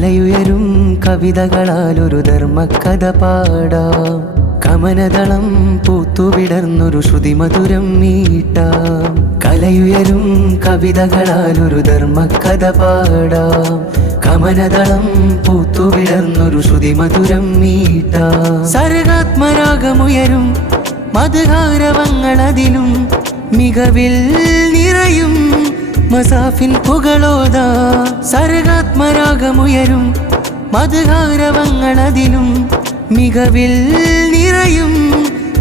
കലയുയരും കവിതകളാലൊരു ധർമ്മക്കഥ പാടാം. കമനദളം പൂത്തുവിടർന്നൊരു ശ്രുതിമധുരം മീട്ടാം. കലയുയരും കവിതകളാലൊരു ധർമ്മക്കഥ പാടാം. കമനദളം പൂത്തുവിടർന്നൊരു ശ്രുതിമധുരം മീട്ടാം. സർഗാത്മരാഗമുയരും മധുഹാരവങ്ങളതിലും മികവിൽ നിറയും മസാഫിൻ പുകളോതാ. സർഗാത്മരാഗമുയരും മധുഹാരവങ്ങളതിലും മികവിൽ നിറയും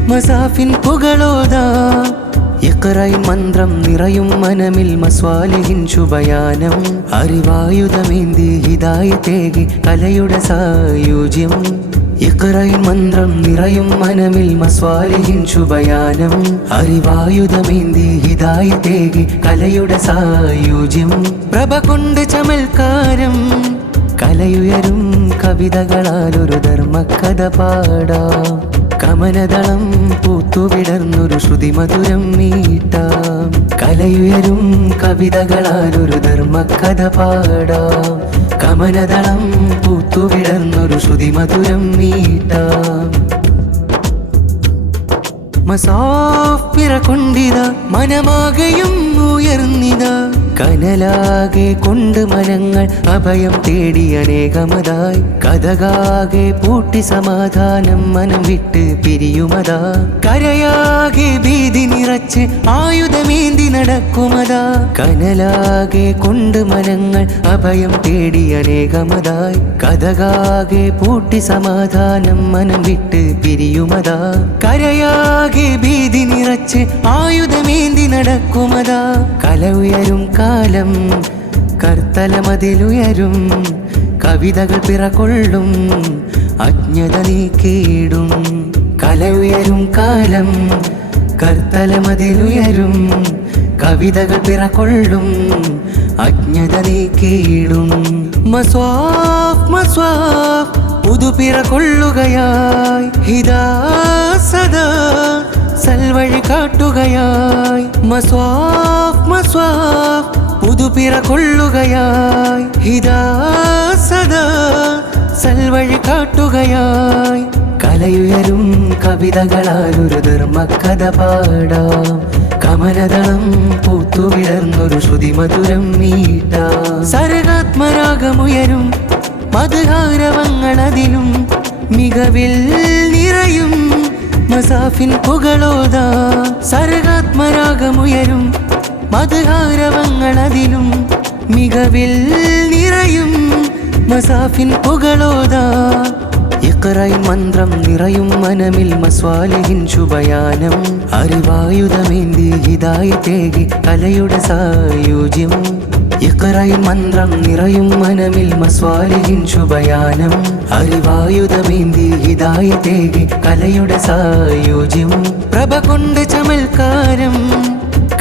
മസാഫിൻ പുകളോതാ. ഇഖ്റയിൻ മന്ത്രം നിറയും മനമിൽ മസ്വാലിഹിൻ ശുഭയാനം. അറിവായുധമേന്തി ഹിദായത്തേകി കലയുടെ സായുജ്യം. ഇഖ്റയിൻ മന്ത്രം നിറയും മനമിൽ മസ്വാലിഹിൻ ശുഭയാനം. അറിവായുധമേന്തി ഹിദായത്തേകി കലയുടെ സായുജ്യം. പ്രഭ കൊണ്ട് ചമൽക്കാരം കലയുയരും കവിതകളാലൊരു ധർമ്മക്കഥ പാടാം. കമനദളം പൂത്തുവിടർന്നൊരു ശ്രുതിമധുരം മീട്ടാം. കലയുയരും കവിതകളാലൊരു ധർമ്മക്കഥ പാടാം. കമനദളം പൂത്തുവിടർന്നൊരു ശ്രുതിമധുരം മീട്ടാം. മസാഫ് പിറകൊണ്ടിത മനമാകെയും ഉയർന്നിത. കനലാകെ കൊണ്ട് മനങ്ങൾ അഭയം തേടി അനേകമതായി. കഥകാകെ പൂട്ടി സമാധാനം മനം വിട്ട് പിരിയുമതാ. കരയാകെ ഭീതി നിറച്ച് ആയുധമേന്തി നടക്കുമതാ. കനലാകെ കൊണ്ട് മനങ്ങൾ അഭയം തേടി അനേകമതായി. കഥകാകെ പൂട്ടി സമാധാനം മനം വിട്ട് പിരിയുമതാ. കരയാകെ ഭീതി നിറച്ച് ആയുധമേന്തി നടക്കുമതാ. കല ഉയരും കാലം കർത്തലമതിലുയരും കവിതകൾ പിറകൊള്ളും അജ്ഞത നീക്കിയിടും. കല ഉയരും കാലം കർത്തലമതിലുയരും കവിതകൾ പിറകൊള്ളും അജ്ഞത നീക്കിയിടും. മസ്വാഫ് മസ്വാഫ് പുതുപിറകൊള്ളുകയായി. ഹിദാ സദാ സൽവഴി കാട്ടുകയായി. മസ്വാഫ് മസ്വാഫ് പുതുപിറകൊള്ളുകയായി. ഹിദാ സദാ സൽവഴി കാട്ടുകയായി. കലയുയരും കവിതകളാലൊരു ധർമ്മക്കഥ പാടാം. കമനദളം പൂത്തുവിടർന്നൊരു ശ്രുതിമധുരം മീട്ടാം. സർഗാത്മരാഗമുയരും മധുഹാരവങ്ങളതിലും മികവിൽ നിറയും മസാഫിൻ പുകളോതാ. സർഗാത്മരാഗമുയരും മധുഹാരവങ്ങളതിലും മികവിൽ നിറയും മസാഫിൻ പുകളോതാ. ഇഖ്റയിൻ മന്ത്രം നിറയും മനമിൽ മസ്വാലിഹിൻ ശുഭയാനം. അറിവായുധമേന്തി ഹിദായത്തേകി കലയുടെ സായുജ്യം. ഇഖ്റയിൻ മന്ത്രം നിറയും മനമിൽ മസ്വാലിഹിൻ ശുഭയാനം. അറിവായുധമേന്തി ഹിദായത്തേകി കലയുടെ സായുജ്യം. പ്രഭ കൊണ്ട് ചമൽക്കാരം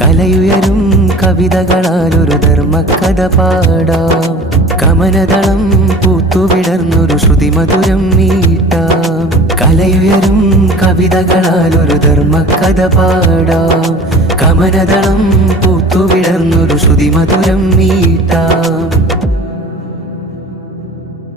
കലയുയരും കവിതകളാലൊരു ധർമ്മക്കഥ പാടാം. കമനദളം പൂത്തുവിടർന്നൊരു ശ്രുതിമധുരം മീട്ടാം. കലയുയരും കവിതകളാലൊരു ധർമ്മക്കഥ പാടാം. കമനദളം പൂത്തുവിടർന്നൊരു ശ്രുതിമധുരം മീട്ടാം.